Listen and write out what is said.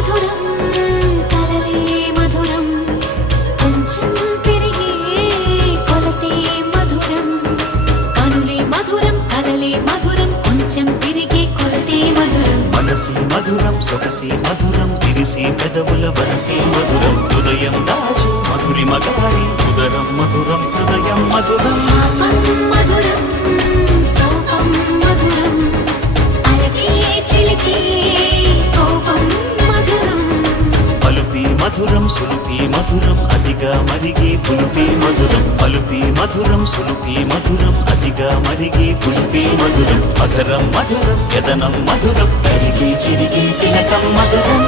మధురం కలలే మధురం కొంచెం పెరిగే కొలతే మధురం కనులే మధురం కలలే మధురం కొంచెం పెరిగే కొలతే మధురం మనసి మధురం సొగసి మధురం తిరిసి పెదవుల వరసి మధురం హృదయం దాచు మధురిమ గారి ఉదరం మధురం హృదయం మధురం మధురం సోపం మధురం అలకే చిలికే కోపం మధురం పలుపి మధురం సులుపి మధురం అతిగా మరిగి పులుపి మధురం పలుపి మధురం సులుపి మధురం అతిగా మరిగి పులుపి మధురం మధురం మధురం యదనం మధురం కరిగి చిరిగి తినకం మధురం